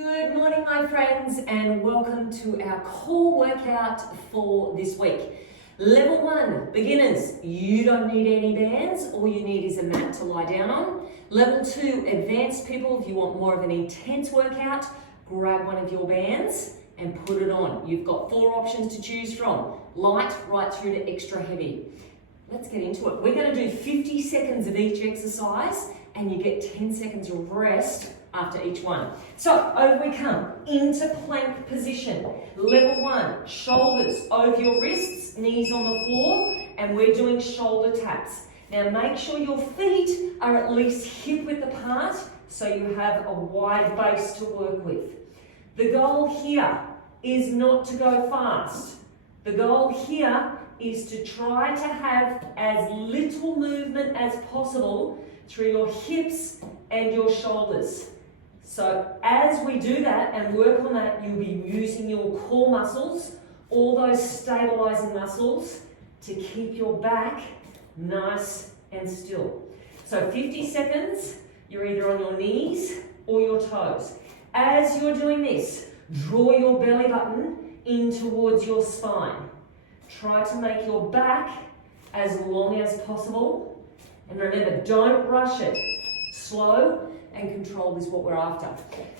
Good morning, my friends, and welcome to our core workout for this week. Level 1, beginners, you don't need any bands. All you need is a mat to lie down on. Level 2, advanced people, if you want more of an intense workout, grab one of your bands and put it on. You've got 4 options to choose from, light right through to extra heavy. Let's get into it. We're going to do 50 seconds of each exercise and you get 10 seconds of rest after each one. So over we come, into plank position. Level 1, shoulders over your wrists, knees on the floor, and we're doing shoulder taps. Now make sure your feet are at least hip width apart so you have a wide base to work with. The goal here is not to go fast. The goal here is to try to have as little movement as possible through your hips and your shoulders. So as we do that and work on that, you'll be using your core muscles, all those stabilizing muscles, to keep your back nice and still. So 50 seconds, you're either on your knees or your toes. As you're doing this, draw your belly button in towards your spine. Try to make your back as long as possible. And remember, don't rush it. Slow and controlled is what we're after.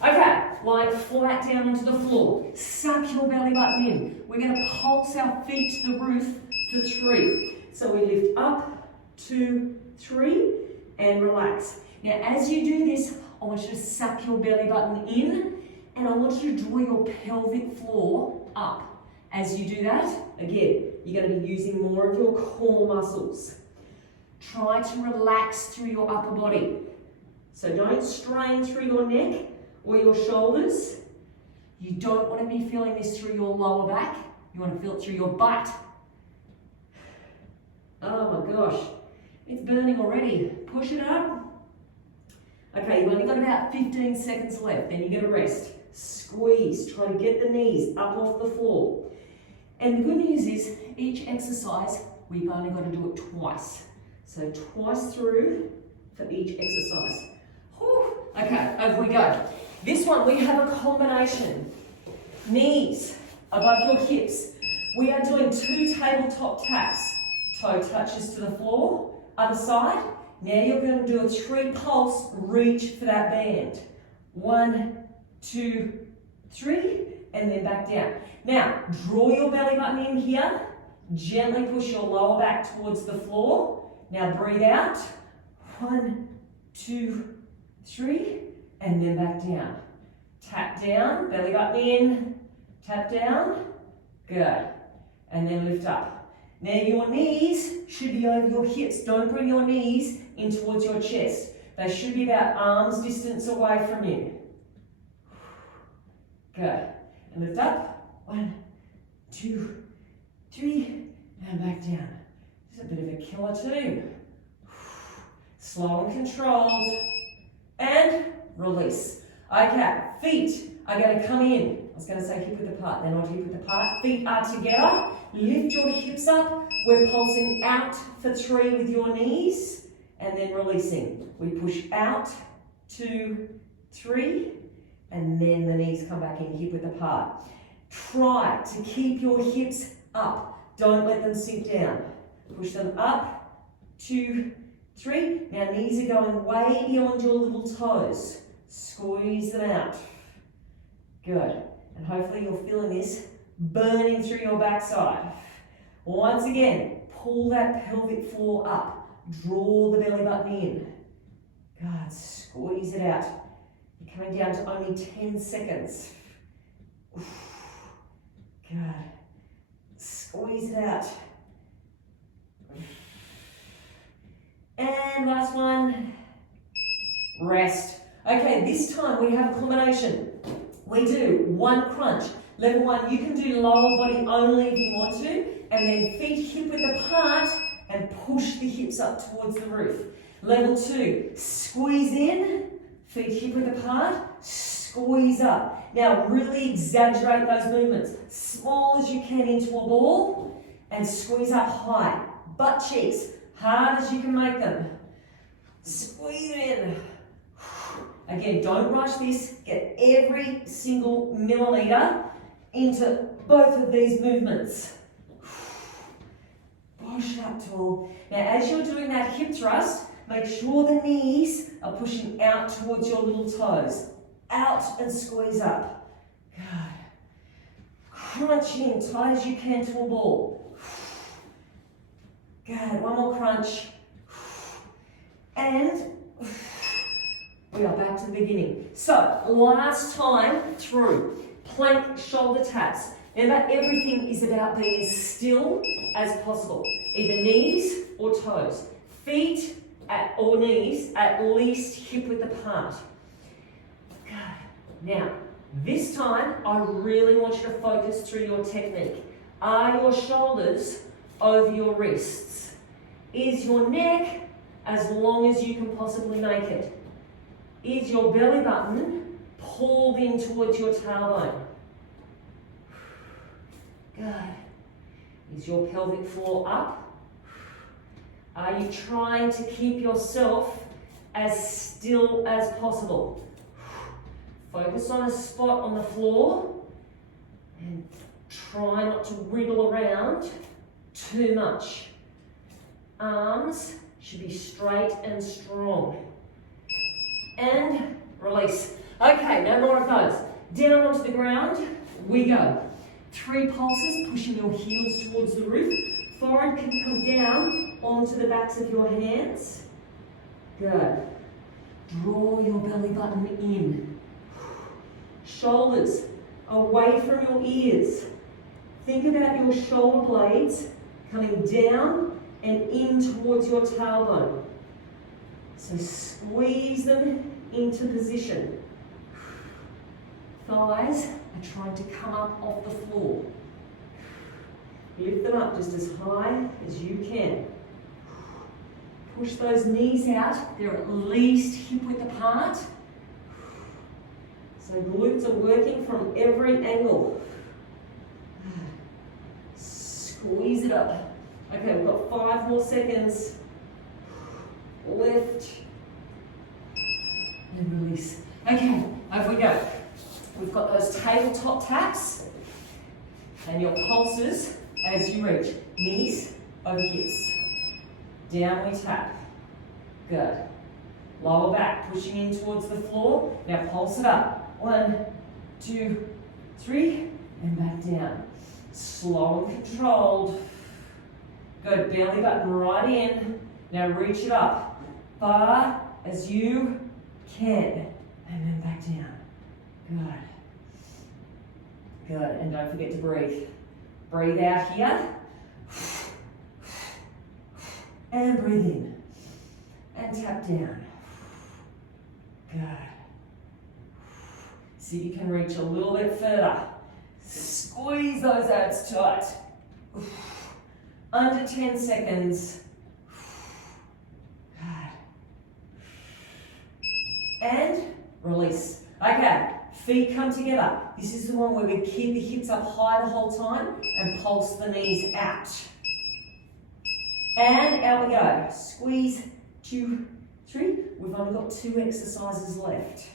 Okay, lie flat down onto the floor. Suck your belly button in. We're going to pulse our feet to the roof for 3. So we lift up, 2, 3, and relax. Now, as you do this, I want you to suck your belly button in, and I want you to draw your pelvic floor up. As you do that, again, you're going to be using more of your core muscles. Try to relax through your upper body. So don't strain through your neck or your shoulders. You don't want to be feeling this through your lower back. You want to feel it through your butt. Oh my gosh, it's burning already. Push it up. Okay, you've only got about 15 seconds left, then you get a rest. Squeeze, try to get the knees up off the floor. And the good news is, each exercise, we've only got to do it twice. So twice through for each exercise. Whew. Okay, over we go. This one, we have a combination. Knees above your hips. We are doing 2 tabletop taps. Toe touches to the floor, other side. Now you're going to do a 3 pulse, reach for that band. 1, 2, 3, and then back down. Now, draw your belly button in here. Gently push your lower back towards the floor. Now breathe out. 1, 2, 3, and then back down. Tap down, belly button in, tap down, good. And then lift up. Now your knees should be over your hips. Don't bring your knees in towards your chest. They should be about arm's distance away from you. Good. And lift up. 1, 2, 3, and back down. This is a bit of a killer too. Slow and controlled. And release. Okay, feet are going to come in. I was going to say hip width apart, they're not hip width apart. Feet are together. Lift your hips up. We're pulsing out for 3 with your knees and then releasing. We push out, 2, 3, and then the knees come back in hip width apart. Try to keep your hips up. Don't let them sink down. Push them up, 2, 3. Now knees are going way beyond your little toes. Squeeze them out. Good. And hopefully you're feeling this burning through your backside. Once again, pull that pelvic floor up. Draw the belly button in. God, squeeze it out. You're coming down to only 10 seconds. Good. Squeeze it out. And last one, rest. Okay, this time we have a combination. We do 1 crunch. Level 1, you can do lower body only if you want to, and then feet hip width apart and push the hips up towards the roof. Level 2, squeeze in, feet hip width apart, squeeze up. Now really exaggerate those movements. Small as you can into a ball and squeeze up high. Butt cheeks, hard as you can make them. Squeeze in. Again, don't rush this. Get every single millimeter into both of these movements. Push up tall. Now, as you're doing that hip thrust, make sure the knees are pushing out towards your little toes. Out and squeeze up. Good. Crunch in, tight as you can to a ball. Good, one more crunch. And we are back to the beginning. So, last time through, plank shoulder taps. Remember, everything is about being as still as possible. Either knees or toes. Feet or knees at least hip width apart. Good. Now, this time, I really want you to focus through your technique. Are your shoulders over your wrists? Is your neck as long as you can possibly make it? Is your belly button pulled in towards your tailbone? Good. Is your pelvic floor up? Are you trying to keep yourself as still as possible? Focus on a spot on the floor and try not to wriggle around too much. Arms should be straight and strong. And release. Okay, no more of those. Down onto the ground, we go. 3 pulses, pushing your heels towards the roof. Forehead can come down onto the backs of your hands. Good. Draw your belly button in. Shoulders away from your ears. Think about your shoulder blades coming down and in towards your tailbone. So squeeze them into position. Thighs are trying to come up off the floor. Lift them up just as high as you can. Push those knees out. They're at least hip width apart. So glutes are working from every angle. Squeeze it up. Okay, we've got 5 more seconds. Lift. And release. Okay, over we go. We've got those tabletop taps and your pulses as you reach. Knees over hips. Down we tap. Good. Lower back, pushing in towards the floor. Now pulse it up. 1, 2, 3, and back down. Slow and controlled. Good, belly button right in. Now reach it up, far as you can. And then back down. Good. Good, and don't forget to breathe. Breathe out here. And breathe in. And tap down. Good. So you can reach a little bit further. Squeeze those abs tight. Under 10 seconds. And release. Okay, feet come together. This is the one where we keep the hips up high the whole time and pulse the knees out. And out we go. Squeeze, 2, 3. We've only got 2 exercises left.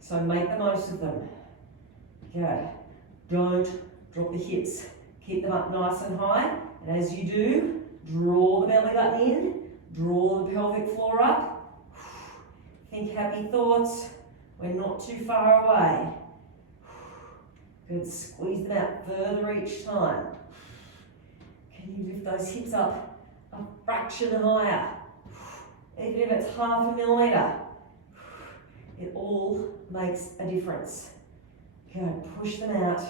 So make the most of them. Good. Don't drop the hips. Keep them up nice and high. And as you do, draw the belly button in. Draw the pelvic floor up. Think happy thoughts. We're not too far away. Good. Squeeze them out further each time. Can you lift those hips up a fraction higher? Even if it's 0.5 millimeter. It all makes a difference. Good, push them out.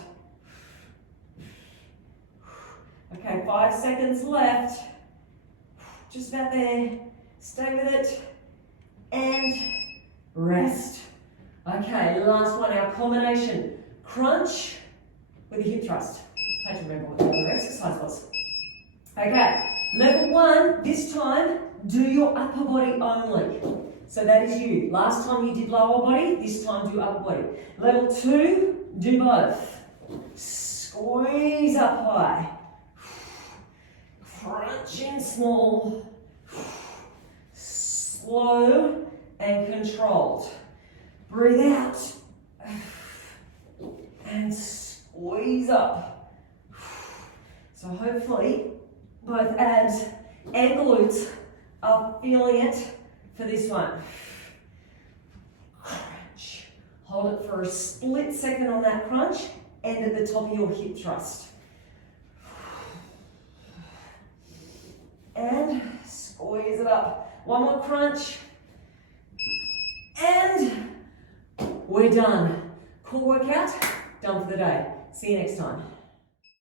Okay, 5 seconds left. Just about there. Stay with it. And rest. Okay, last one, our combination. Crunch with a hip thrust. I had to remember what the other exercise was. Okay, level 1, this time, do your upper body only. So that is you. Last time you did lower body, this time do upper body. Level 2, do both. Squeeze up high. Crunch in small. Slow and controlled. Breathe out and squeeze up. So hopefully both abs and glutes are feeling it for this one. Crunch. Hold it for a split second on that crunch, and at the top of your hip thrust. And squeeze it up. One more crunch. And we're done. Core workout, done for the day. See you next time.